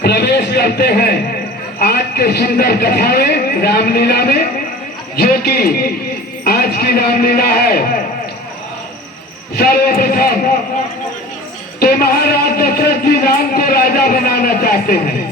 प्रवेश करते हैं आज के सुंदर कथाएं रामलीला में, जो कि आज की रामलीला है। सर्वप्रथम तो महाराज दशरथ जी राम को राजा बनाना चाहते हैं।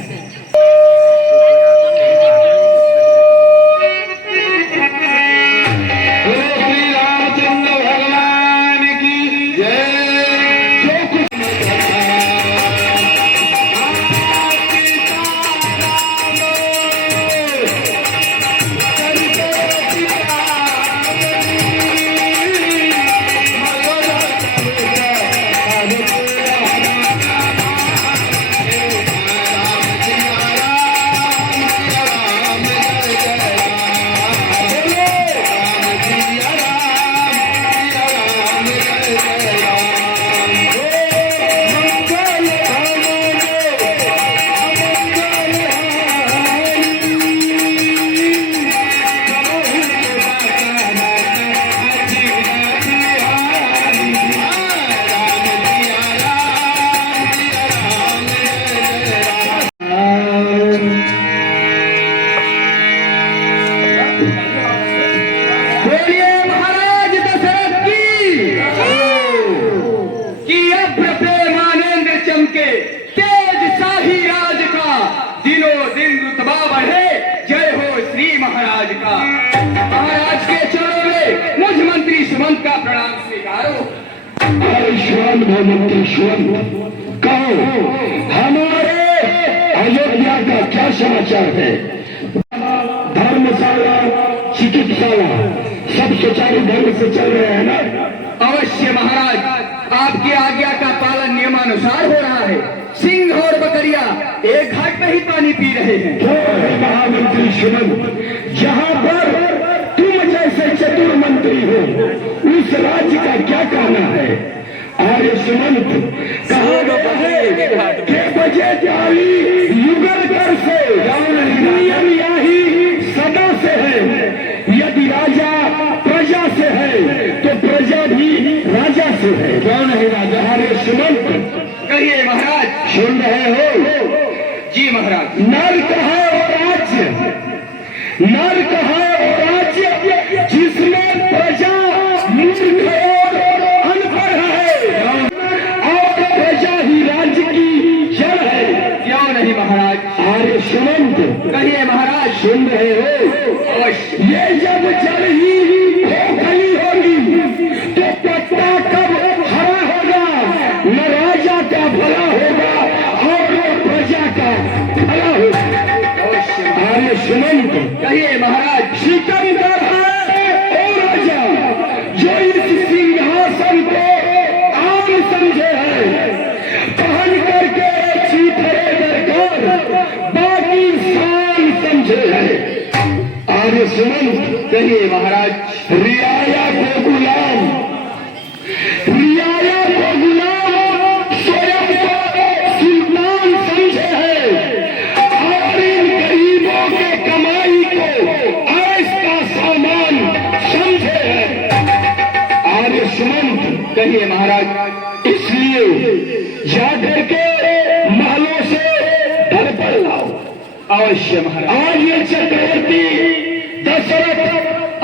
महाराज के चरणों में मुझ मंत्री सुमंत का प्रणाम स्वीकारो। मंत्री सुमंत, कहो हमारे अयोध्या का क्या समाचार है? धर्मशाला, चिकित्सालय सब सुचारू ढंग से चल रहे हैं ना? अवश्य महाराज, आपकी आज्ञा का पालन नियमानुसार हो रहा है। सिंह और बकरिया एक घाट में ही पानी पी रहे हैं। महामंत्री सुमंत, जहाँ पर तुम जैसे चतुर मंत्री हो उस राज्य का क्या कहना है? आर्य सुमंत, कहा गया है कि बजे जाली युगल कर से नियम यही सदा से है। यदि राजा प्रजा से है तो प्रजा भी राजा से है। क्यों नहीं राजा? आर्य सुमंत, कहिए महाराज। सुन रहे हो? जी महाराज। नर कहा और राज्य, नर कहा और राज्य जिसमें प्रजा मूर्ख और अनपढ़ है, और प्रजा ही राज्य की जड़ है। क्यों नहीं महाराज? आर्य सुमंत, कहिए महाराज। सुन रहे हो? अवश्य। ये जब जड़ ही खोखली होगी तो पत्ता कब हरा होगा? न राजा का भला होगा और न प्रजा का भला होगा। आर्य सुमंत, कहिए महाराज। सिकंदर है ओ राजा जो इस सिंहासन को आम समझे है, पहन करके चीथड़े दरकार बाकी शान समझे है। आर्य सुमंत, कहिए महाराज। रियाया को गुलाम, रियाया को गुलाम स्वयं को सुल्तान समझे है, और इन गरीबों के कमाई को ऐश का सामान समझे है। आर्य सुमंत, कहिए महाराज। इसलिए जाकर के महलों से घर पर लाओ। अवश्य महाराज। आज ये चक्रवर्ती दशरथ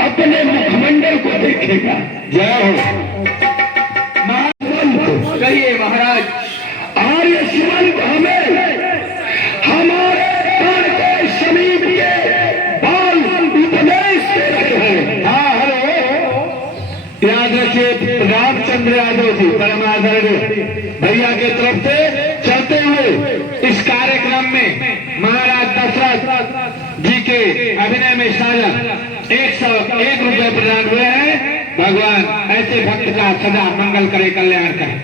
अपने मुखमंडल को देखेगा। जय हो। कहिए महाराज। आर्य सुमंत, हमें हमारे प्राण के समीप के बाल उपदेश दे रहे हैं। हाँ हेलो, याद रखिए रामचंद्र यादव जी परम आदरणीय भैया के तरफ से चलते हुए इस कार्यक्रम में महाराज दशरथ जी के अभिनय में शायद 101 रुपए प्रदान हुए हैं। भगवान ऐसे भक्त का सदा मंगल करे, कल्याण करे।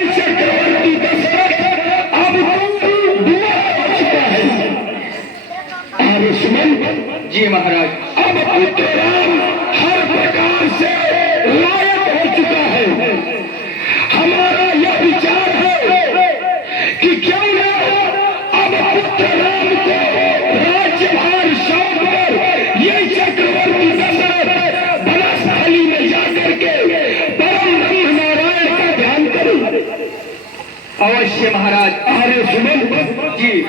चक्रवर्ती दशरथ अब बुआ हो चुका है। आर्य सुमंत जी महाराज, अब पुत्र राम हर प्रकार से लायक हो चुका है। हमारा यह विचार है कि क्यों न अब पुत्र राम को राज्यभार सौंप कर ये चक्रवर्ती दशरथ बलस्थली में जाकर के परम ब्रह्म नारायण का ध्यान करें। अवश्य महाराज। आर्य सुमंत जी,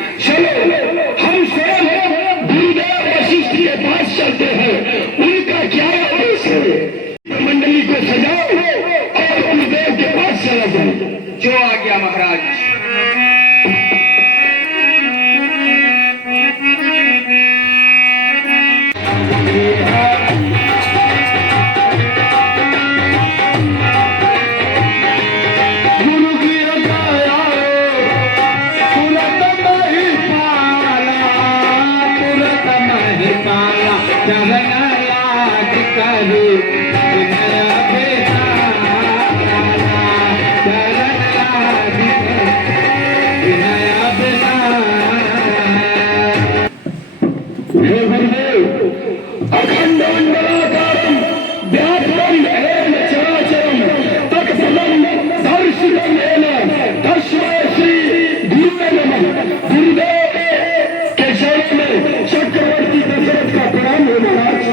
चरण लाज करे विनय बेताला, चरण लाज विनय हे गुरुदेव, अखंड मंडलाकारं व्याप्तं येन चराचरं तत्फलं दर्शितं येन तस्मै श्री गुरुवे नमः। गुरुदेव के चरणों में चक्रवर्ती दशरथ का प्रणाम हो महाराज।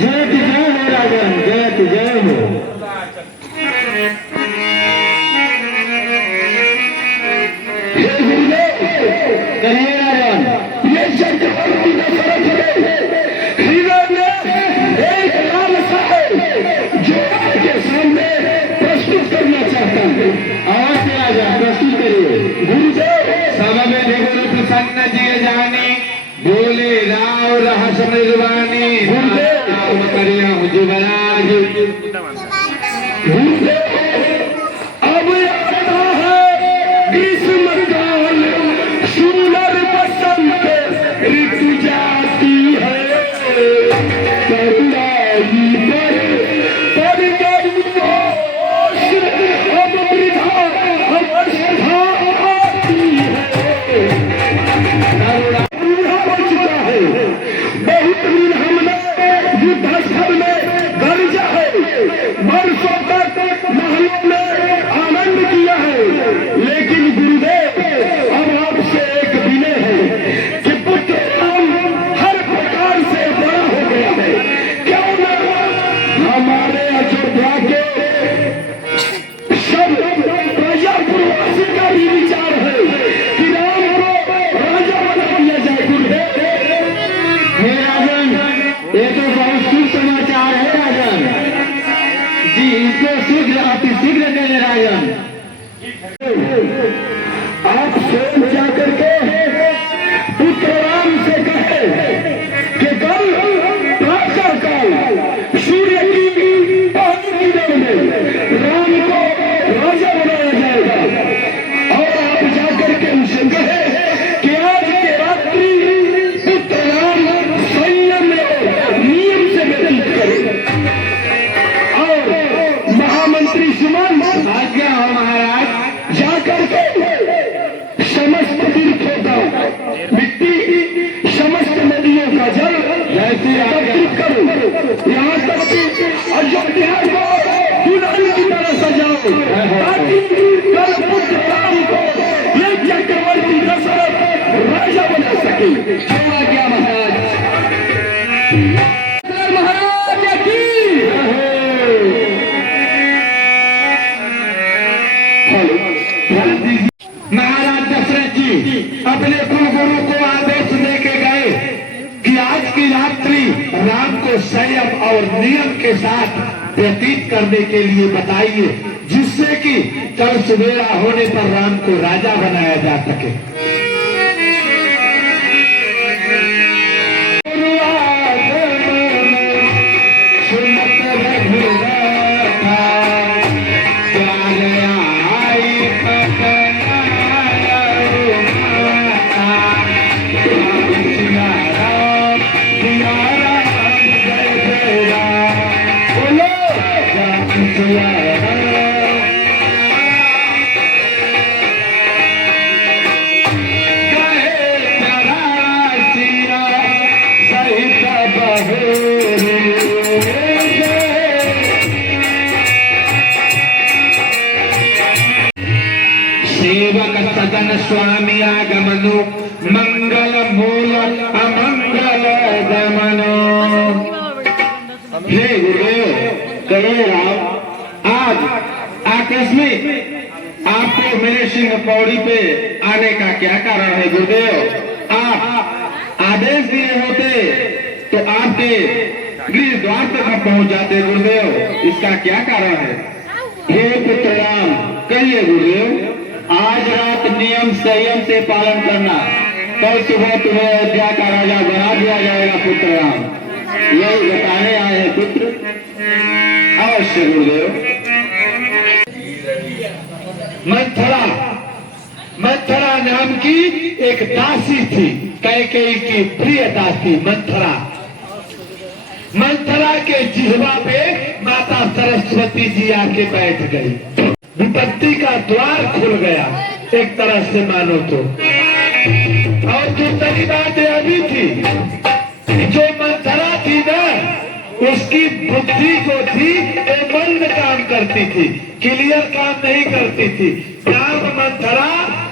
जय की जय हो राजन, जय की जय हो। हे गुरुदेव, कहिए राजन, ये चक्रवर्ती दशरथ के हृदय में एक लालसा है जो आपके सामने प्रस्तुत करना चाहता है। आवाज से राजा प्रस्तुत करिए। गुरुदेव, सब में गुरु प्रसन्न जिय जानी, बोले राव रहस मृदवानी, राम करिया जुबराज। गुरुदेव, अब आता है ग्रीष्म काल, सुंदर बसंत ऋतु जाती है। करुणाई पर गई ओस, अब वृथा अवस्था आती है। बूढ़ा हो चुका है, बहुत दिन हमने युद्धस्थल में गर्जा है, वर्षों तक महलों में आनंद किया है। लेकिन गुरुदेव, अब आपसे एक विनय है कि पुत्र राम हर प्रकार से बड़ा हो गया है। क्यों न हमारे अयोध्या के सब प्रजापुरवासी का भी विचार है कि राम को राजा बना दिया जाए। गुरुदेव, हे राजन, ये तो बहुत शुभ समाचार है राजन जी, इसको शीघ्र अति शीघ्र देने राजन। आप स्वयं जाकर के पुत्र राम से कहे कि कल प्रातः काल सूर्य की पहली किरण में राम को राजा बनाया जाएगा। और आप जाकर के उनसे कहे कि आज के रात्रि पुत्र राम संयम में नियम से व्यतीत करें। और महामंत्री सुमन आज्ञा हो महाराज। जाकर के समस्त तीर्थों का मिट्टी, समस्त नदियों का जल एकत्रित करो। यहाँ तक कि अयोध्या को दुल्हन की तरह सजाओ, ताकि कल पुत्र राम को ये चक्रवर्ती दशरथ राजा बना सके। क्या महाराज, महाराज की महाराज दशरथ जी अपने कुलगुरु को आदेश देके गए कि आज की रात्रि राम को संयम और नियम के साथ व्यतीत करने के लिए बताइए, जिससे कि कल सवेरा होने पर राम को राजा बनाया जा सके। सेवक सदन स्वामी आगमनो, मंगल मूल अमंगल दमनो। हे गुरुदेव, कहे राम, आज आकस्मिक आपको मेरे सिंह पौड़ी पे आने का क्या कारण है गुरुदेव? आप आदेश दिए होते तो आपके गृह द्वार तक हम पहुंच जाते गुरुदेव, इसका क्या कारण है? हे पुत्र राम, कहिए गुरुदेव। आज रात नियम संयम से पालन करना, कल सुबह तुम्हें अयोध्या का राजा बना दिया जाएगा पुत्र राम, यही बताने आए हैं पुत्र। अवश्य गुरुदेव। मंथरा नाम की एक दासी थी, कैकेयी की प्रिय दासी मंथरा। मंथरा के जिह्वा पे माता सरस्वती जी आके बैठ गई। विपत्ति का द्वार खुल गया एक तरह से मानो तो। और दूसरी बात यह भी थी, जो मंथरा थी ना, उसकी बुद्धि जो थी वो मंद काम करती थी, क्लियर काम नहीं करती थी। नाम मंथरा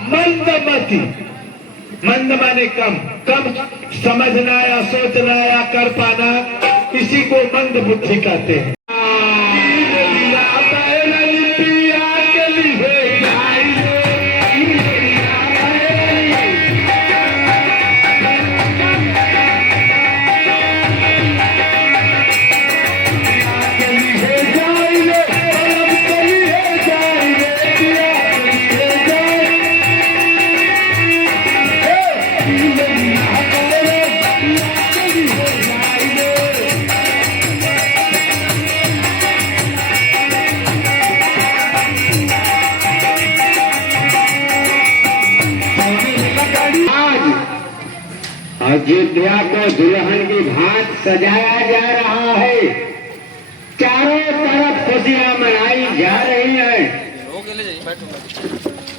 मंदमती, मंद माने कम समझना या सोचना या कर पाना, इसी को मंद बुद्धि कहते हैं। अयोध्या को दुल्हन की भांत सजाया जा रहा है, चारों तरफ खुशियां मनाई जा रही है।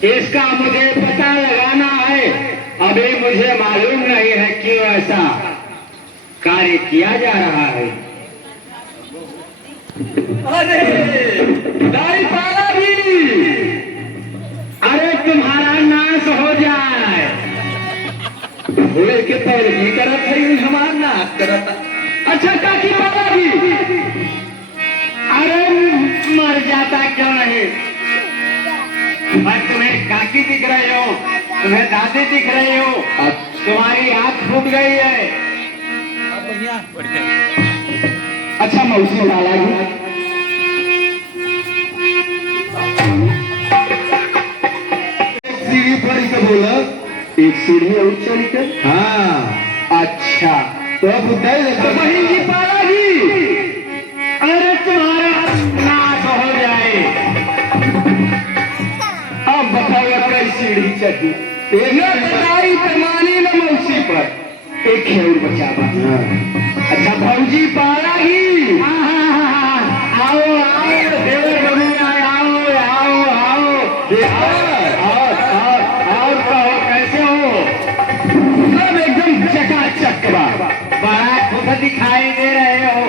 इसका मुझे पता लगाना है, अभी मुझे मालूम नहीं है क्यों ऐसा कार्य किया जा रहा है। अरे दाई पाला भी, अरे तुम्हारा नाश हो जाए। घोड़े के पैर की करत है, हमार नाश करत। अच्छा काकी पाला भी, अरे मर जाता क्यों नहीं? मैं तुम्हें काकी दिख रही हो, तुम्हें दादी दिख रही हो, तुम्हारी आंख फूट गई है। अच्छा मौसी पाला भी, सीढ़ी पर ही तो बोला, एक सीढ़ी और चढ़ कर। हाँ अच्छा तो अब बहन जी पाला जी, अरे तुम्हारा नाश हो जाए। अब बताओ कई सीढ़ी चढ़ी, एक दाई पैमानी न मौसी पर एक खेल बचावा। अच्छा भौजी पाला ही, आओ आओ देवर बबुआ, आओ आओ आओ और कहो कैसे हो? सब एकदम चकाचक बा। बड़ा खुश दिखाई दे रहे हो।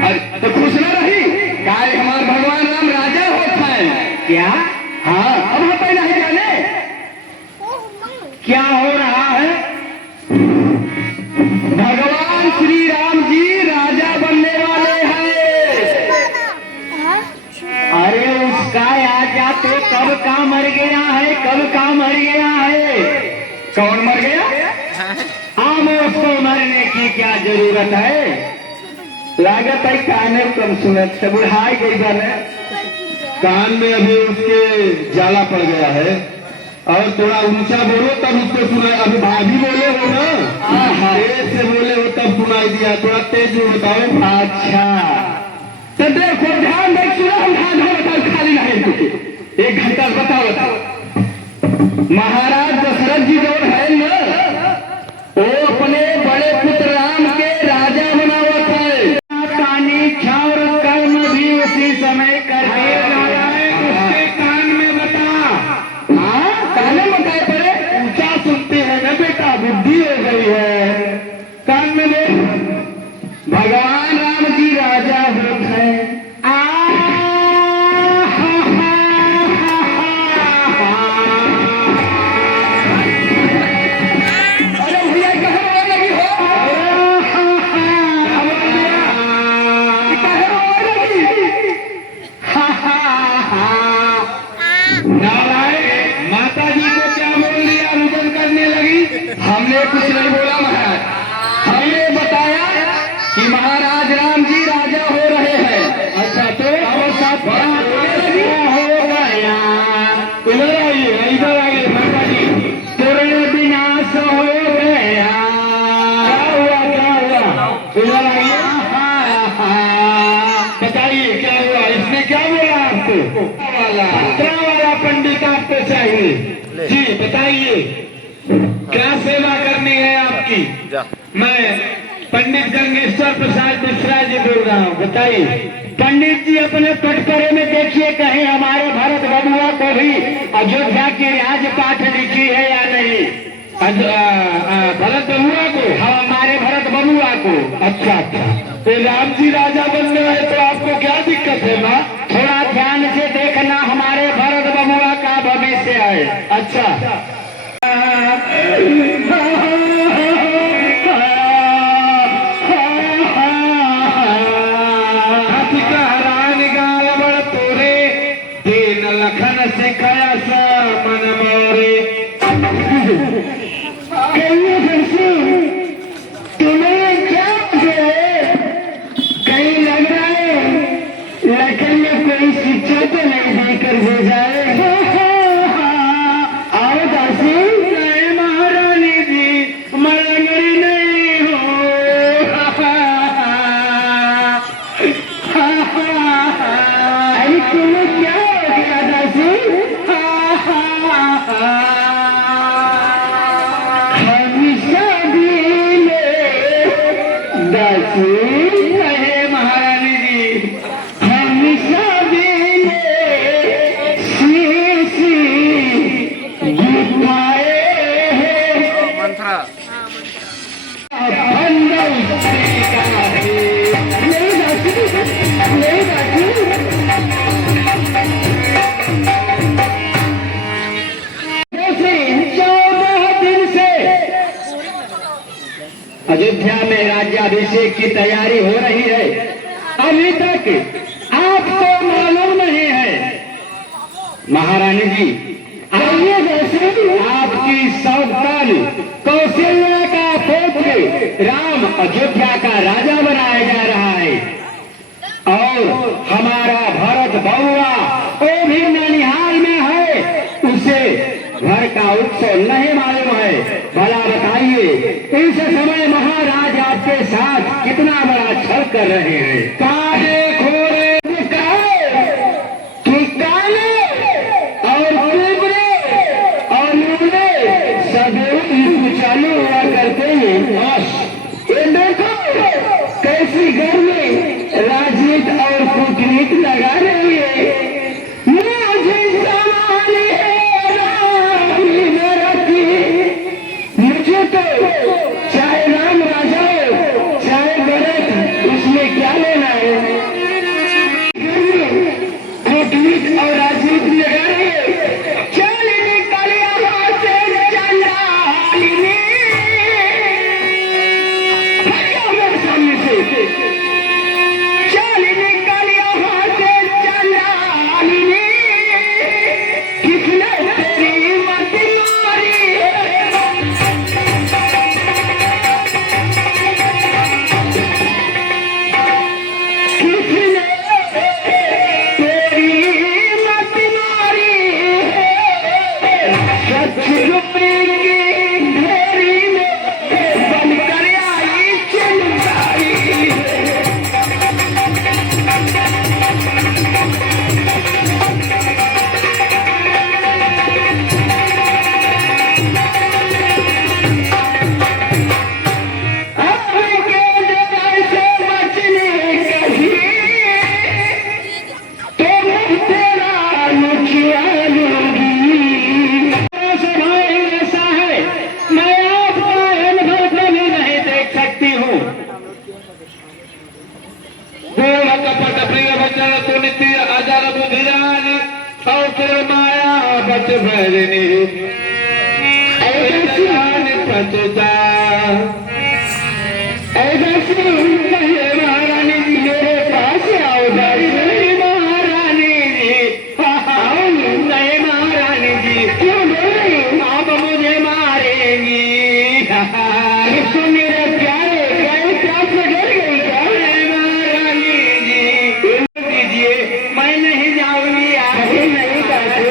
अरे तो खुश न रही, गाय हमार भगवान राम राजा होता है क्या? हाँ अब हम पहले ही जाने क्या हो रहा है? भगवान श्री राम जी राजा बनने वाले हैं। अरे उसका आजा तो कब का मर गया है, कब का मर गया है। कौन मर गया? हम उसको मरने की क्या जरूरत है? लागत है काने कम सुनत से बुढ़ाई गई बने, कान में अभी उसके जाला पड़ गया है। और थोड़ा ऊंचा बोलो तब उसको सुनाई। अभी भाभी बोले हो ना, तेज से बोले हो तब सुनाई दिया, थोड़ा तेज में बताओ। अच्छा तो देखो ध्यान देख, सुनो हम बताओ, खाली नहीं तुझे एक घंटा बताओ। महाराज दशरथ जी जो है ना, वो अपने बड़े पुत्र राम के राजा बनावत है। कानी क्षौर कर्म भी उसी समय कर दिए जाया है। उसके कान में बता। हाँ काने बताए पड़े, ऊंचा सुनते हैं ना बेटा, बुद्धि हो गई है। कान में दे। भगवान राम जी राजा होते हैं। अरे भैया कहे रोने लगी हो, कहे रोने लगी। नारायण, माता जी को क्या बोल दिया? रुदन करने लगी। हमने कुछ नहीं बोला महाराज, हमने बताया कि महाराज राम जी राजा हो रहे हैं। अच्छा तो साथ हो गया। इधर आइए, इधर आइए माता जी। तुरंत विनाश हो गया। क्या हुआ? इधर आइए, बताइए क्या हुआ? इसने क्या बोला आपको? पत्रा वाला पंडित आपको चाहिए जी, बताइए क्या सेवा करनी है आपकी? मैं पंडित गंगेश्वर प्रसाद मिश्रा जी बोल रहा हूँ, बताइए। पंडित जी अपने कटघरे में देखिए कहीं हमारे भरत बबुआ को भी अयोध्या की राजपाठ लिखी है या नहीं। भरत बबुआ को? हाँ, हमारे भरत बबुआ को। अच्छा अच्छा, तो राम जी राजा बनने हैं तो आपको क्या दिक्कत है माँ? थोड़ा ध्यान से देखना, हमारे भरत बबुआ का भविष्य है। अच्छा, हाथी का हरान गाल बड़ तोरे, दीन लखन सिखाया सा मन मोरे। कहीं फिर तुम्हें क्या है? कहीं लग रहा है लखन ने कोई शिक्षा तो नहीं देकर भेजा है। आओ दासी। नहीं महारानी जी, मैं लंगड़ी नहीं हूँ। अरे तुम्हें क्या हो गया दासी? हमेशा दिले दासी। नहीं महारानी जी, हमेशा दिले शीशी गुथाए मंत्रा बंदल नहीं दासी, नहीं दासी। अयोध्या में राज्याभिषेक की तैयारी हो रही है। अभी तक आपको मालूम नहीं है महारानी जी। आइए जैसे आपकी सौतन कौशल्या का पुत्र राम अयोध्या का राजा बनाया जा रहा है और हमारा भरत बबुआ वो भी ननिहाल में है। उसे घर का उत्सव नहीं मालूम है। भला बताइए इस समय महाराज आपके साथ कितना बड़ा छल कर रहे हैं। काले खोरे काले और कुबरे और लूले सदैव चालू हुआ करते हैं। ये देखो कैसी घर में राजनीति और कूटनीति लगा रही है। मुझे सवाल है मेरा की, मुझे तो चाहे राम राजा हो चाहे भरत, उसमें क्या लेना है। कूटनीति और राजनीति लगा रही है। चल निकल यहाँ से चंडालिनी, हटो मेरे सामने से। चल निकल यहाँ से चंडालिनी, किसने तेरी मत मारी है। किसने तेरी मत मारी है। सच रुपये की ढेरी में बनकर आई चिंगारी। आपके डर से बचने कहीं तो मैं तेरा मुखिया लूंगी। भाई ऐसा है, मैं आपका अनुभव कभी नहीं देख सकती हूँ। बोल कपट प्रिय वचन सुनिति अजर बुधिरानी, और माया बच भरनी पचता। महारानी जी मेरे पास आओ। नहीं महारानी जी, आओ नहीं महारानी जी। क्यों बोल रही हूँ? आप मुझे मारेंगी। तो मेरे प्यारे क्या से डर गई क्या? महारानी जी दीजिए, मैं नहीं जाऊंगी। आप नहीं दासी,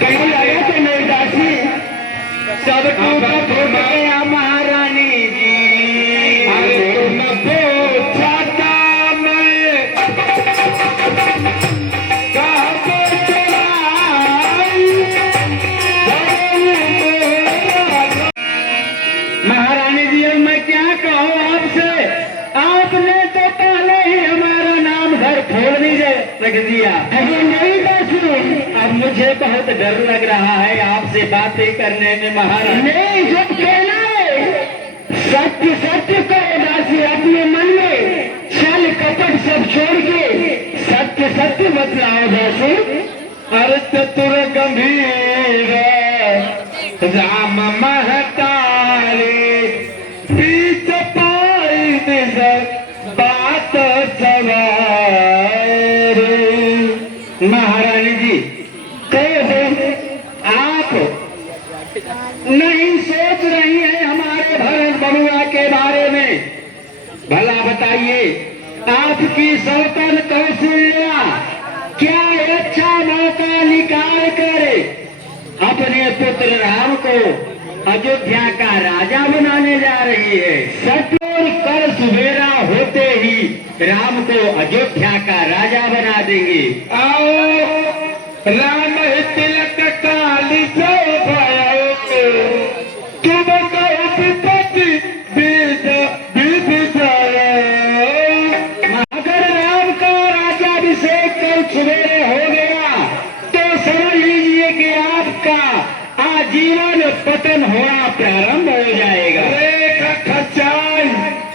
कहीं लगा तो नहीं दासी। सब टूटा फूट गया महारानी जी। तुम पूछता मैं महारानी जी अब मैं बैठ दिया। अरे नहीं दासी, अब मुझे बहुत डर लग रहा है आपसे बातें करने में महाराज। नहीं, जो कहना है सत्य सत्य कहो दासी, अपने मन में छल कपट सब छोड़ के सत्य सत्य बतलाओ दासी। अरे चतुर गंभीर राम महतारे, बीच पाई दिस बात सवारे। महारानी जी, आप नहीं सोच रही हैं हमारे भरत बबुआ के बारे में? भला बताइए, आपकी सौतन कौशल्या क्या अच्छा मौका निकाल कर अपने पुत्र राम को अयोध्या का राजा बनाने जा रही है। सत्योर कल सवेरा होते ही राम को अयोध्या का राजा बना देंगे। आओ राम तिलक काली भयो, तुम कहो विपत्ति बीज बीज अगर राम का राज्याभिषेक कल सवेरे हो गया तो समझ लीजिए कि आपका आजीवन पतन होना प्रारंभ हो जाएगा। खचाई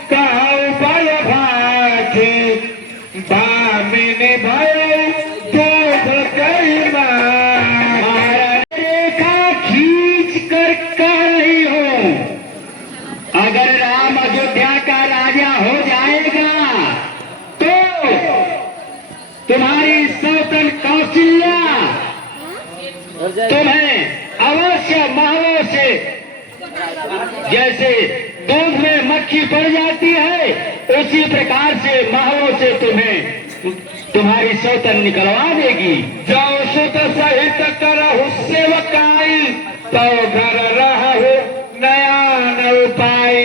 कहा उपाय भाखे बामिनी भाई दूध गई रेखा खींच कर कह रही हूँ, अगर राम अयोध्या का राजा हो जाएगा तो तुम्हारी सौतन कौशल्या तुम्हें अवश्य महलों से जैसे दूध में मक्खी पड़ जाती है उसी प्रकार से महलों से तुम्हें तुम्हारी सौतन निकलवा देगी। जाओ सुत सहित करहु सेवकाई, तो घर रहु नया न उपाय।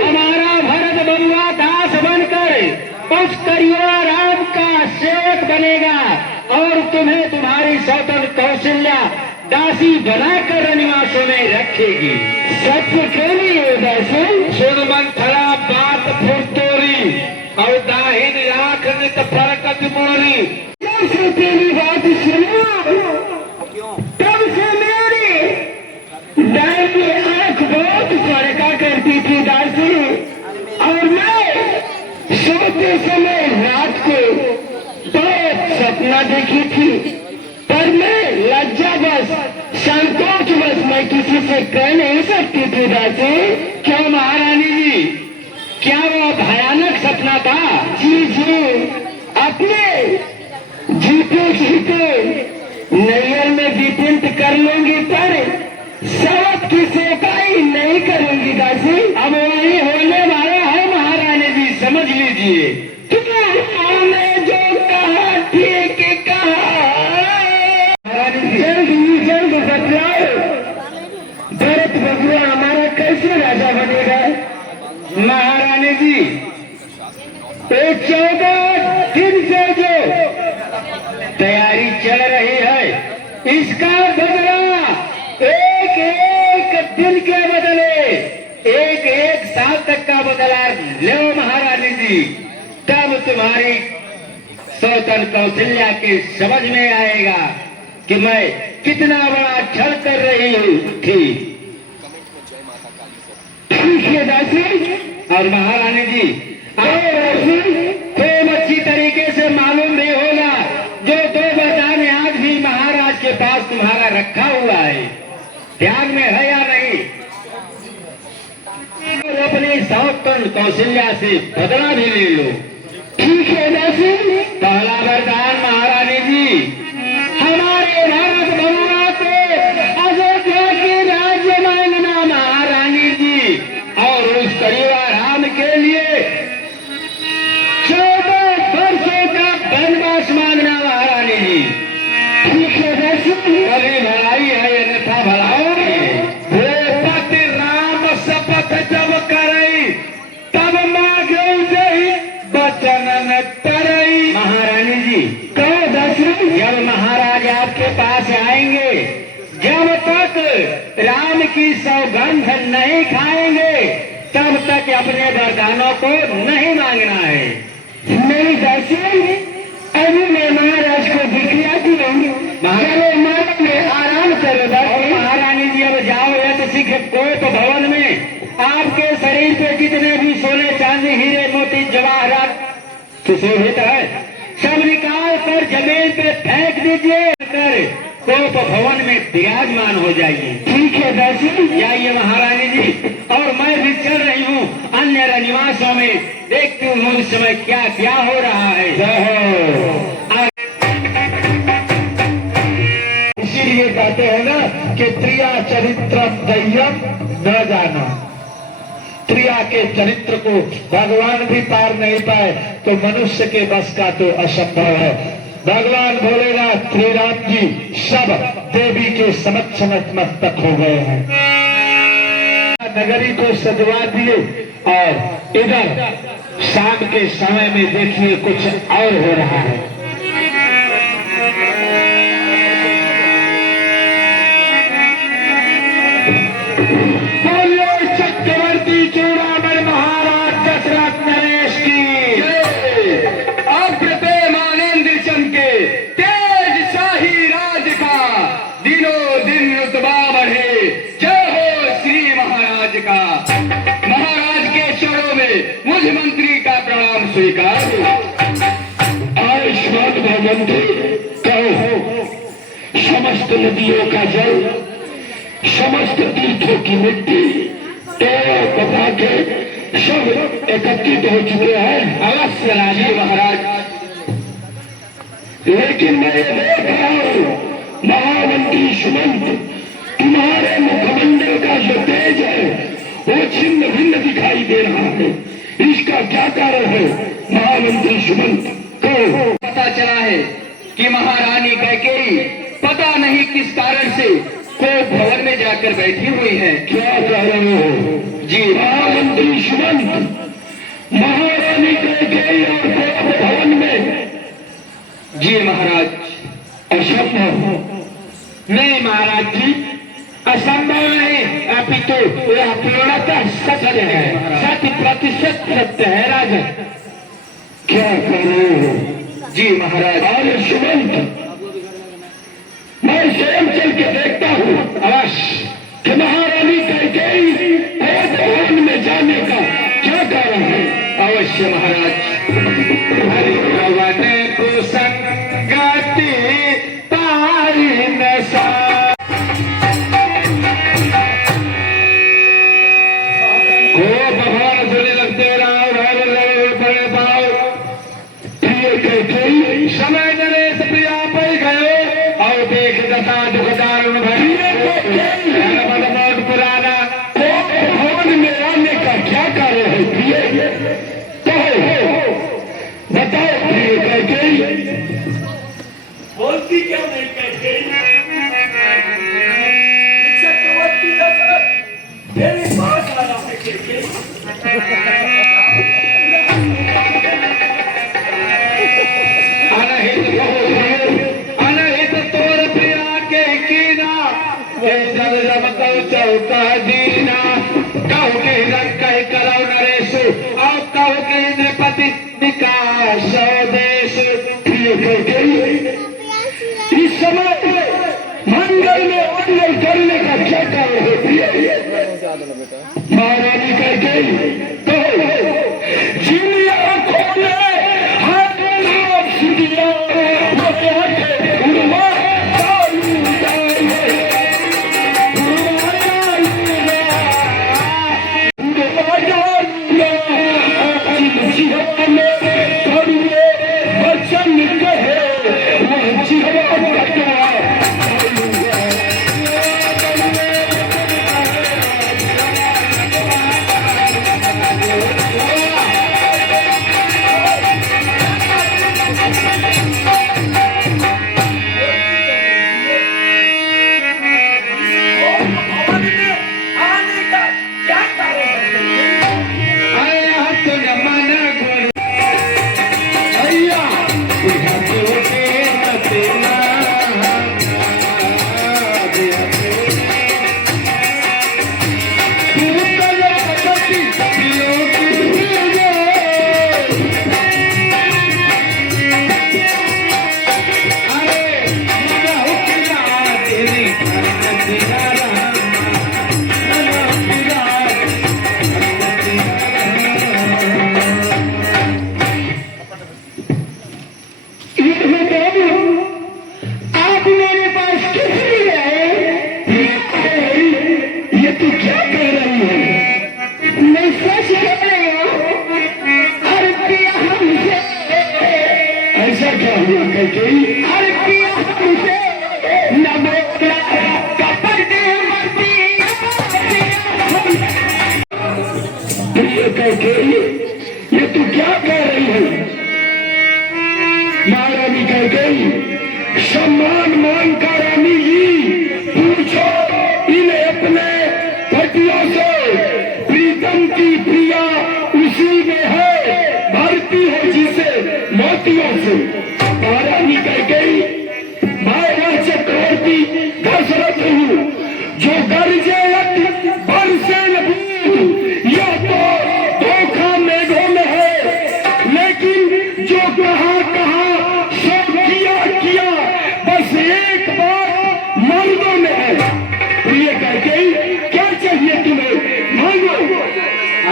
हमारा भरत बबुआ दास बनकर उस करिया राम का सेवक बनेगा और तुम्हें तुम्हारी सौतन कौशल्या दासी बनाकर रनिवासों में रखेगी। सत्य क्यों नहीं है दासी? सुन मंथरा बात फुटोरी और दाहिन आंख नित फरकत मोरी। जब से तेरी बात सुना तब से मेरी दाहिनी आंख बहुत फड़का करती थी दासी, और मैं सोते समय रात को बहुत सपना देखी थी, पर मैं लज्जावश संकोचवश मैं किसी से कह नहीं सकती थी दासी। क्यों महारानी जी, क्या वो भयानक सपना था? जी जी, अपने जीते जीते नैयर में विपिंत कर लूंगी, पर सबक की सेकाई नहीं करूंगी दासी। अब वही होने वाला है महारानी जी, समझ लीजिए। तुमने जो कहा ठीक कहा, जल्द ही जल्द बतलाओ भरत बबुआ हमारा कैसे राजा बनेगा? महारानी जी, 14 दिन से जो तैयारी चल रही है इसका बदला एक एक दिन के बदले एक एक साल तक का बदला लो महारानी जी, तब तुम्हारी सौतन कौशल्या के समझ में आएगा कि मैं कितना बड़ा छल कर रही थी। ठीक है दासी। और महारानी जी, खूब अच्छी तरीके से मालूम भी होगा जो 2 वरदान आज भी महाराज के पास तुम्हारा रखा हुआ है, ध्यान में है या नहीं? और अपनी सौतन कौशल्या से बदला भी ले लो। ठीक है दासी। पहला वरदान महारानी जी, हमारे भारत बबुआ को अयोध्या के राज्य मांगना महारानी जी, और उस करिया राम के लिए 14 वर्षों का वनवास मांगना महारानी जी। ठीक है दासी। कभी भलाई है अन्यथा भलाओगे। भूपति राम शपथ जब करई तब मांगे जही बचन न करई। महारानी जी, कहो दासी। जब महाराज आपके पास आएंगे, जब तक राम की सौगंध नहीं खाएंगे तब तक अपने वरदानों को नहीं मांगना है। नहीं दासी, अभी मैं महाराज को दिखला दी महाराज में आराम करो बस। महारानी जी अब जाओ या तो सिख कोप भवन में आपके शरीर पे जितने भी सोने चांदी हीरे मोती जवाहरात सुशोभित है सब निकाल कर जमीन पे फेंक दीजिए कर कोप भवन में विराजमान हो जाइए। ठीक है दासी। जाइए महारानी जी। और मैं भी चल रही हूँ अन्य रनिवासों में, देखती हूँ उस समय क्या क्या हो रहा है। इसीलिए कहते हैं ना कि त्रिया चरित्र दैयम न जाना। त्रिया के चरित्र को भगवान भी पार नहीं पाए तो मनुष्य के बस का तो असंभव है। भगवान भोलेनाथ श्री राम जी सब देवी के समक्ष नतमस्तक हो गए हैं। नगरी को सजवा दिए और इधर शाम के समय में देखिए कुछ और हो रहा है। बोलिए चक्रवर्ती चूड़ामणि महाराज दशरथ नरेश की अप्रतिम आनंद चमके तेज शाही राज का दिनों दिन रुतबा बढ़े। जय हो श्री महाराज का। महाराज के चरणों में मुझ मंत्री का प्रणाम स्वीकार। आयुष्मान भगवंती कहो समस्त नदियों का जल समस्त तीर्थों की मिट्टी बता के सब एकत्रित हो चुके हैं। अवश्य राजी महाराज। लेकिन मैं ये देख रहा हूँ महामंत्री सुमंत तुम्हारे मुखमंडल का जो तेज है वो छिन्न भिन्न दिखाई दे रहा है। इसका क्या कारण है महामंत्री सुमंत को? पता चला है कि महारानी कैकेयी पता नहीं किस कारण से कोप भवन में जाकर बैठी हुई है। क्या कह रहे हो जी महामंत्री सुमंत? महारानी कैकेयी और कोप भवन में? जी महाराज। असंभव नहीं महाराज जी, असंभव नहीं अपितु यह पूर्णतः सत्य है, 100% सत्य है राजा। क्या कह रहे हो? जी महाराज। अरे सुमंत मैं स्वयं चल के देखता हूँ अवश्य कि महारानी कैकेयी कोप भवन में जाने का क्या कारण है। अवश्य महाराज। हरि भवन कुसंगति पाई नशा। कोप भवन सुने लगते राव बड़े पाओ प्रिय कैकेयी समय नरेश प्रिया पर गए और देख दशा दुख दारुण भरी बहुत पुराना कोप भवन में आने का क्या कारण है प्रिय? कहो बताओ प्रिय कैकेयी। बोलती क्यों नहीं कैकेयी? चक्रवर्ती दशरथ मेरे पास आया है कैकेयी। अनहित तोर प्रिया के कीना चौका दीना कहु के कह करो नरेश और कहु के नृपति विकास देश। प्रिय कैकेयी इस समय मंगल में मंगल करने का क्या कारण है प्रिय? महारानी कैकेयी कहो जिन आंखों ने हाथ दिया वचन कहे वह जीवन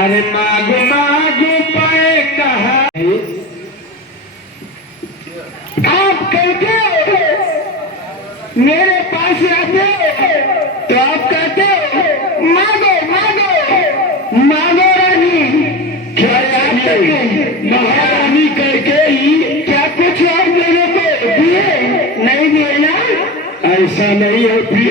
अरे मागो मागो पाए कहा आप कहते हो मेरे पास आते हो तो आप कहते हो मांगो मांगो मांगो रानी। क्या याद रखें महारानी करके ही क्या कुछ और मेरे को दिए नहीं दिए ना? ऐसा नहीं है प्रिय,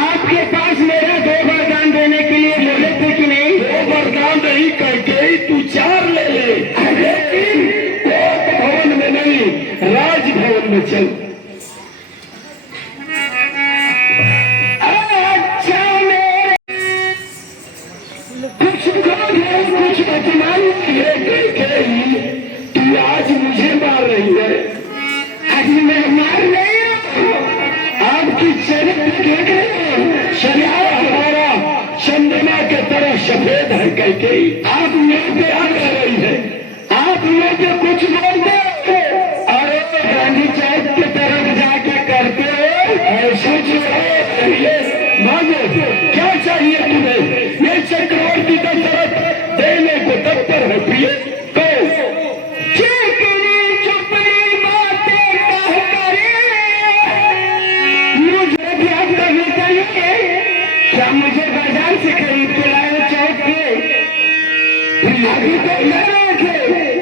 आपके पास मेरा 2 वरदान देने के लिए बोले थे कि नहीं? 2 वरदान नहीं करके ही तू 4 ले ले, लेकिन कोर्ट भवन में नहीं राजभवन में चल। अच्छा मेरे कुछ क्रोध है कुछ बदमाश ये देखे ही तू आज मुझे मार रही है। आज मैं मार नहीं हूँ, आपकी चरित्र देख रहे हैं, शरीर हमारा चंद्रमा के तरह सफेद है कहके आप मुझे पे आ रही है। आप मुझे कुछ बोलते हो, अरे गांधी चौक की तरफ जाके करते हो ऐसा जो है मांगो क्या चाहिए तुम्हें? ये चक्रवर्ती का तरफ देने को तत्पर है प्रिय। कहो क्या मुझे बाजार से खरीद के लाए चौक के? अभी तो कह रहे थे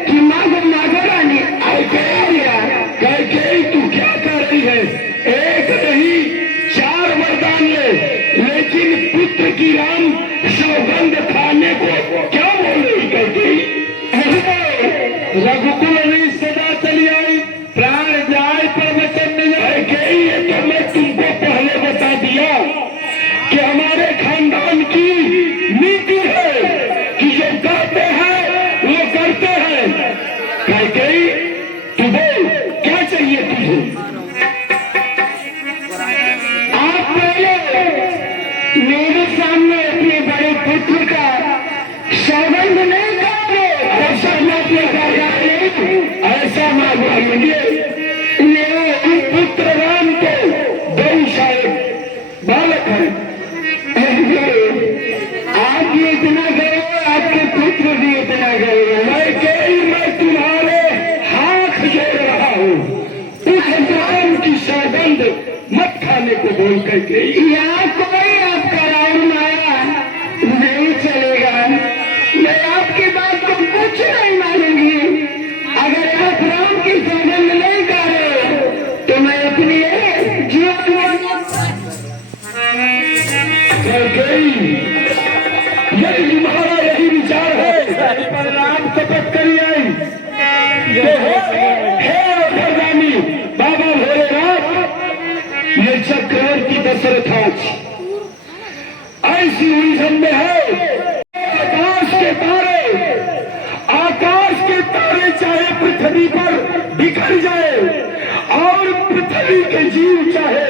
कि मांगो मांगो रानी आई कह के तू क्या कर रही है? एक नहीं 4 वरदान ले, लेकिन पुत्र की राम सौगंध खाने को क्या बोल रही कहती? रघुकुल नहीं सदा चली आई, प्राण जाए पर वचन नहीं आए। ये तो मैं तुमको पहले बता दिया कि हमारे खानदान की नीति है कि जो कहते हैं वो करते हैं। कैकेयी तू बोल क्या चाहिए तुझे? आप पहले मेरे सामने अपने बड़े पुत्र का सौगंध नहीं करोगे, ऐसा मत ऐसा मांगेंगे। मेरे पुत्र राम को गौशाला बालक है, आप भी इतना गए, आपके पुत्र भी इतना गए। मैं तुम्हारे हाथ जोड़ रहा हूँ, उस राम की सौगंध मत खाने को बोल करके। यहाँ कोई आपका राम माया नहीं चलेगा, मैं आपकी बात को कुछ नहीं मानूंगी। अगर आप राम की सौगंध नहीं खा रहे तो मैं अपनी जीवन यदि तुम्हारा यही विचार है पर राम शपथ करी आई हे वरदानी बाबा भोलेनाथ, ये चक्रवर्ती दशरथ आज ऐसी उलझन में है। आकाश के तारे चाहे पृथ्वी पर बिखर जाए और पृथ्वी के जीव चाहे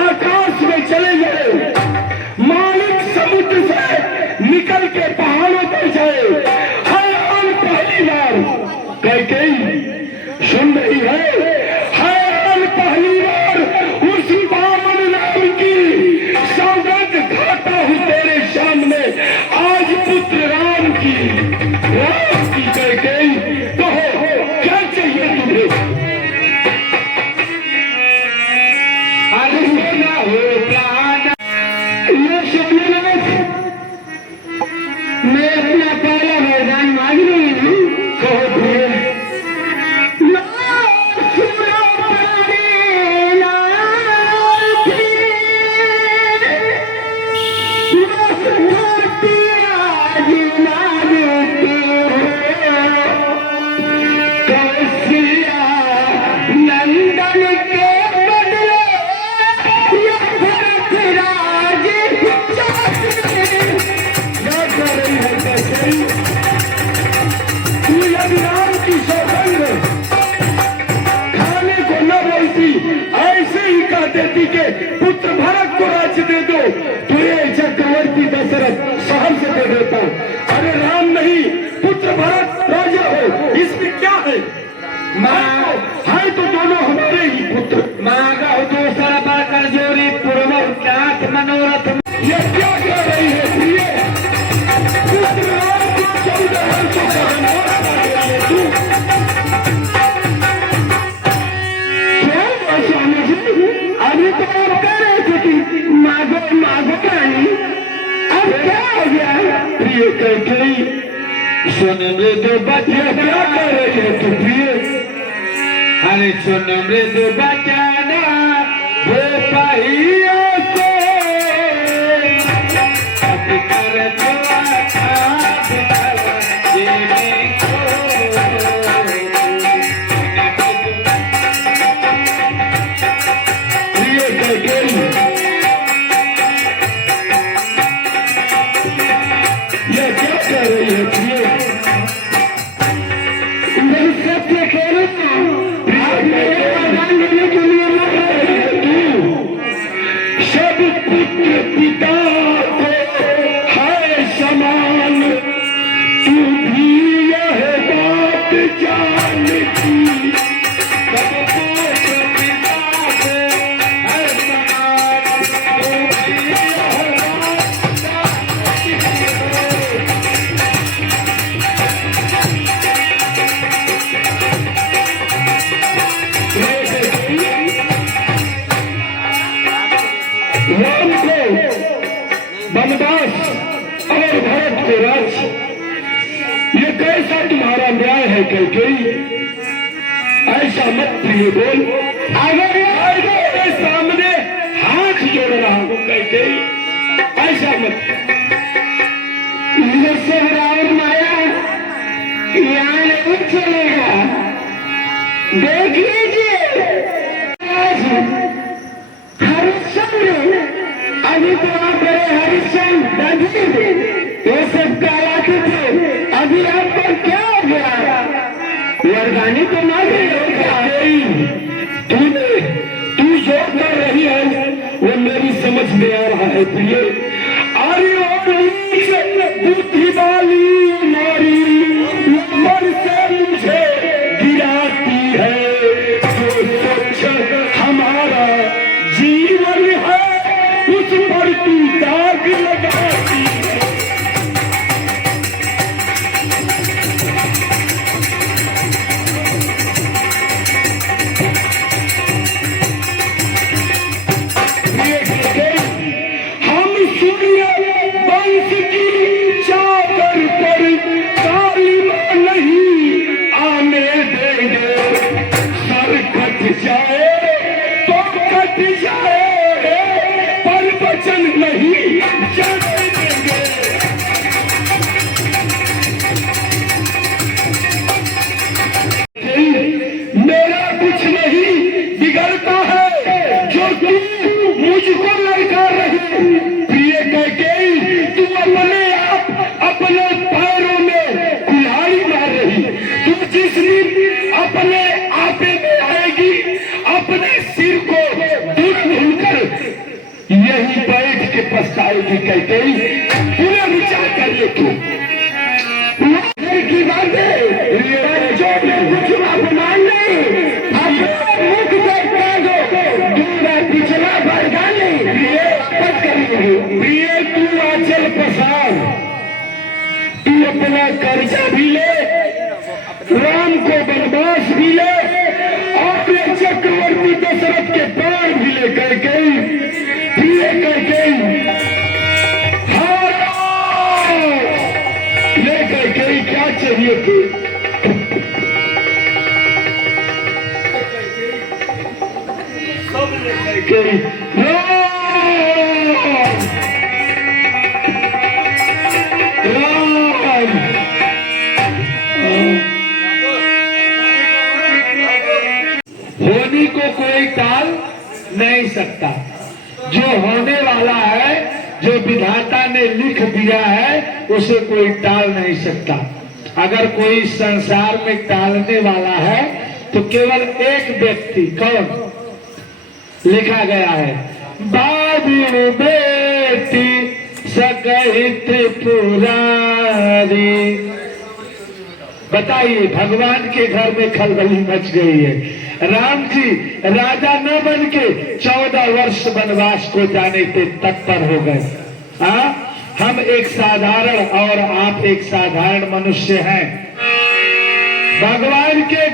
आकाश में चले जाए, मालिक समुद्र से निकल के पहाड़ों पर जाए, हैरान पहली बार कैकेयी सुन रही है, हैरान पहली बार उस वामन नाम की सौगंध खाता हूँ तेरे सामने आज पुत्र राम की कैकेयी। कहो क्या चाहिए तुम्हें? अरे ना हो प्राण ये सुनने लगे, मैं अपना पहला वरदान मांग रही हूँ। कहो पुत्र भरत को राज्य दे दो, तो ये चक्रवर्ती दशरथ प्रिय कैकेयी सुन मृदु बचन क्या कर रही है तू प्रिय? अरे सुन मृदु बचन वो पहियों को अब कर दो आजाद जीने को। प्रिय कैकेयी ये क्या कर रही है प्रिय? मैं सत्य कह रहा हूं, वरदान देने के लिए लड़ रही है तू। सब पुत्र पिता को है समान, तू भी यह बात जानती। सब पुत्र पिता से है समान, तू भी यह बात जानती हो। राम को वनवास और भरत को राज्य, ये कैसा तुम्हारा न्याय है कैकेयी? ऐसा मत प्रिय बोल। अगर मेरे सामने हाथ जोड़ रहा हूं कैकेयी, ऐसा मत। ये सहराव माया यहाँ नहीं चलेगा। देख लीजिए हरिश्चंद्र, अभी तो आप बड़े हरिश्चंद्र ये सब कहलाते थे, अभी आपको क्या हो गया? वरदानी तो ना भी हो गया। तू जो कर रही है वो मेरी समझ में आ रहा है प्रिय। अरे और बुद्धि वाली नारी ऊपर से मुझे गिराती है, जो स्वच्छ हमारा जीवन है उस पर तू दाग लगाती है। हम सूर्य वंश की चादर पर कालिमा नहीं आने देंगे। सर कट जाए तो कट जाए, पर वचन नहीं जाने देंगे। मेरा कुछ नहीं बिगड़ता है जो तू मुझको लड़का रही। प्रिय कैकेयी, तू अपने आप अपने पैरों में कुल्हाड़ी मार रही। तू जिस दिन अपने आपे में आएगी, अपने सिर को दूर भूलकर यही बैठ के पछताएगी कैकेयी। पूरा विचार करिए तू की बातें बच्चों में कुछ अपमान नहीं, अपने मुख से कह दो दूसरा पिछला बरदान नहीं। प्रिय तू आंचल पसार, तू अपना कर्जा भी ले, राम को वनवास भी ले, और चक्रवर्ती दशरथ के प्राण भी ले कैकेयी। प्रिय कैकेयी ले कैकेयी, क्या चाहिए तू? सब ले कैकेयी राम होनी को कोई टाल नहीं सकता। जो होने वाला है, जो विधाता ने लिख दिया है, उसे कोई टाल नहीं सकता। अगर कोई संसार में टालने वाला है तो केवल एक व्यक्ति, कौन? लिखा गया है, बाबू बेटी सकहित पुरारी। बताइए, भगवान के घर में खलबली मच गई है। राम जी राजा न बन के 14 वर्ष वनवास को जाने पे तत्पर हो गए। हम एक साधारण और आप एक साधारण मनुष्य हैं। भगवान के